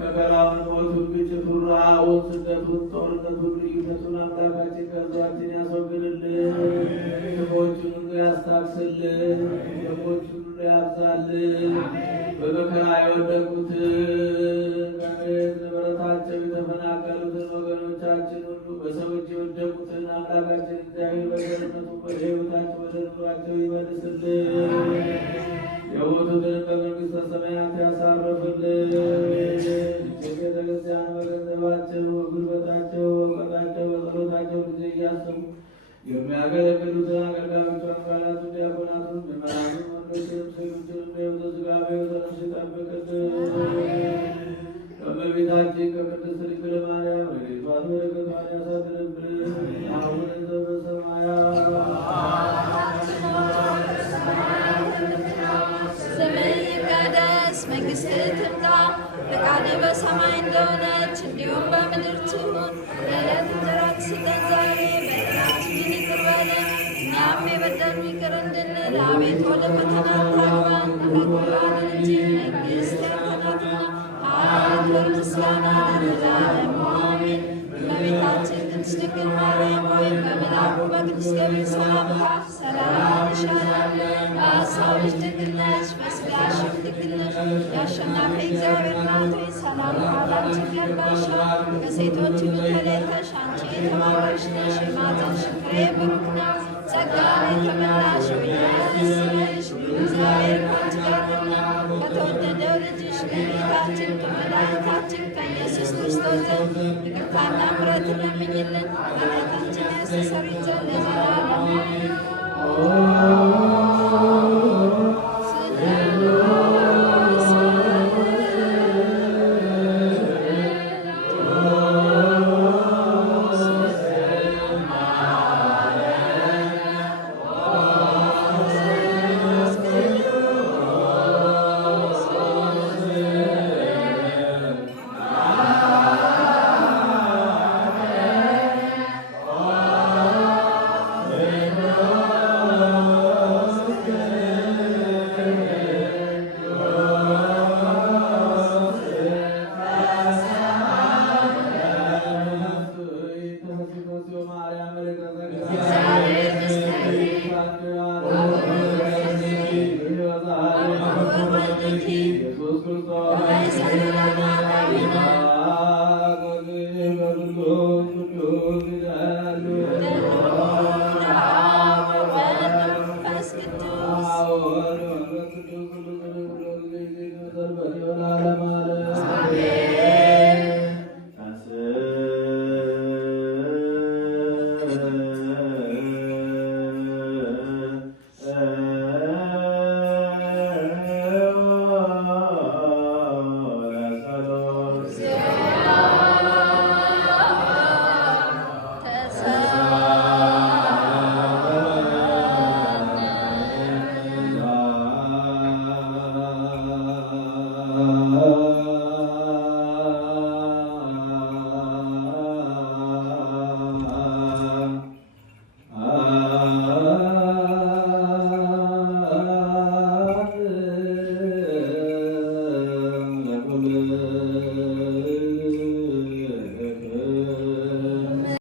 መከራውን ሞቱን ግጭቱን ረሃቡን ስደቱን ጦርነቱን ልዩነቱን አምላካችን ከሕዝባችን ያስወግድልን። ክፎቹን ሁሉ ያስታክስልን። ደጎቹን ሁሉ ያብዛልን። በመከራ የወደቁትን ከቤት ንብረታቸው የተፈናቀሉትን ወገኖቻችን ሁሉ በሰው እጅ የወደቁትን አምላካችን እግዚአብሔር በቸርነቱ ወደ ሕይወታቸው ወደ ኑሯቸው ይመልስልን። የሞቱትን በመንግሥተ ሰማያት ያሳርፍልን። ቤተ ክርስቲያን በገንዘባቸው በጉልበታቸው በእውቀታቸው በጸሎታቸው ጊዜ እያሰቡ የሚያገለግሉትን አገልጋዮቿን ካህናቱን ዲያቆናቱን ምዕመናኑን ወንዶችንም ሴቶችንም በሕይወተ ሥጋ በሕይወተ ነፍስ ይጠብቅልን። ከእመቤታችን ከቅድስት ድንግል ማርያም ረድኤቷን በረከቷን ያሳድርብን። አቡነ ዘበሰማያት ስምህ ይቀደስ፣ መንግሥትህ ትምጣ፣ ፈቃድህ በሰማይ እንደሆነች እንዲሁም በምድር ትሁን። የዕለት እንጀራችንን ስጠን ዛሬ፣ በደላችንን ይቅር በለን እኛም የበደሉንን ይቅር እንድንል፣ አቤቱ ወደ ፈተና አታግባን ከክፉ አድነን እንጂ መንግሥት ያንተ ናትና፣ ኃይል፣ ክብር፣ ምስጋና ለዘላለሙ አሜን። እመቤታችን ቅድስት ድንግል ማርያም ሆይ በመልአኩ በቅዱስ ገብርኤል ሰላምታ ሰላም እንልሻለን። በሐሳብሽ ድንግል ነሽ፣ በሥጋሽም ድንግል ነሽ። የአሸናፊ እግዚአብሔር እናት ሆይ ሰላምታ ላንቺ ይገባሻል። ከሴቶች ሁሉ ተለይተሽ አንቺ የተባረክሽ ነሽ፣ የማኅፀንሽ ፍሬ ብሩክ ነው። ጸጋን የተመላሽ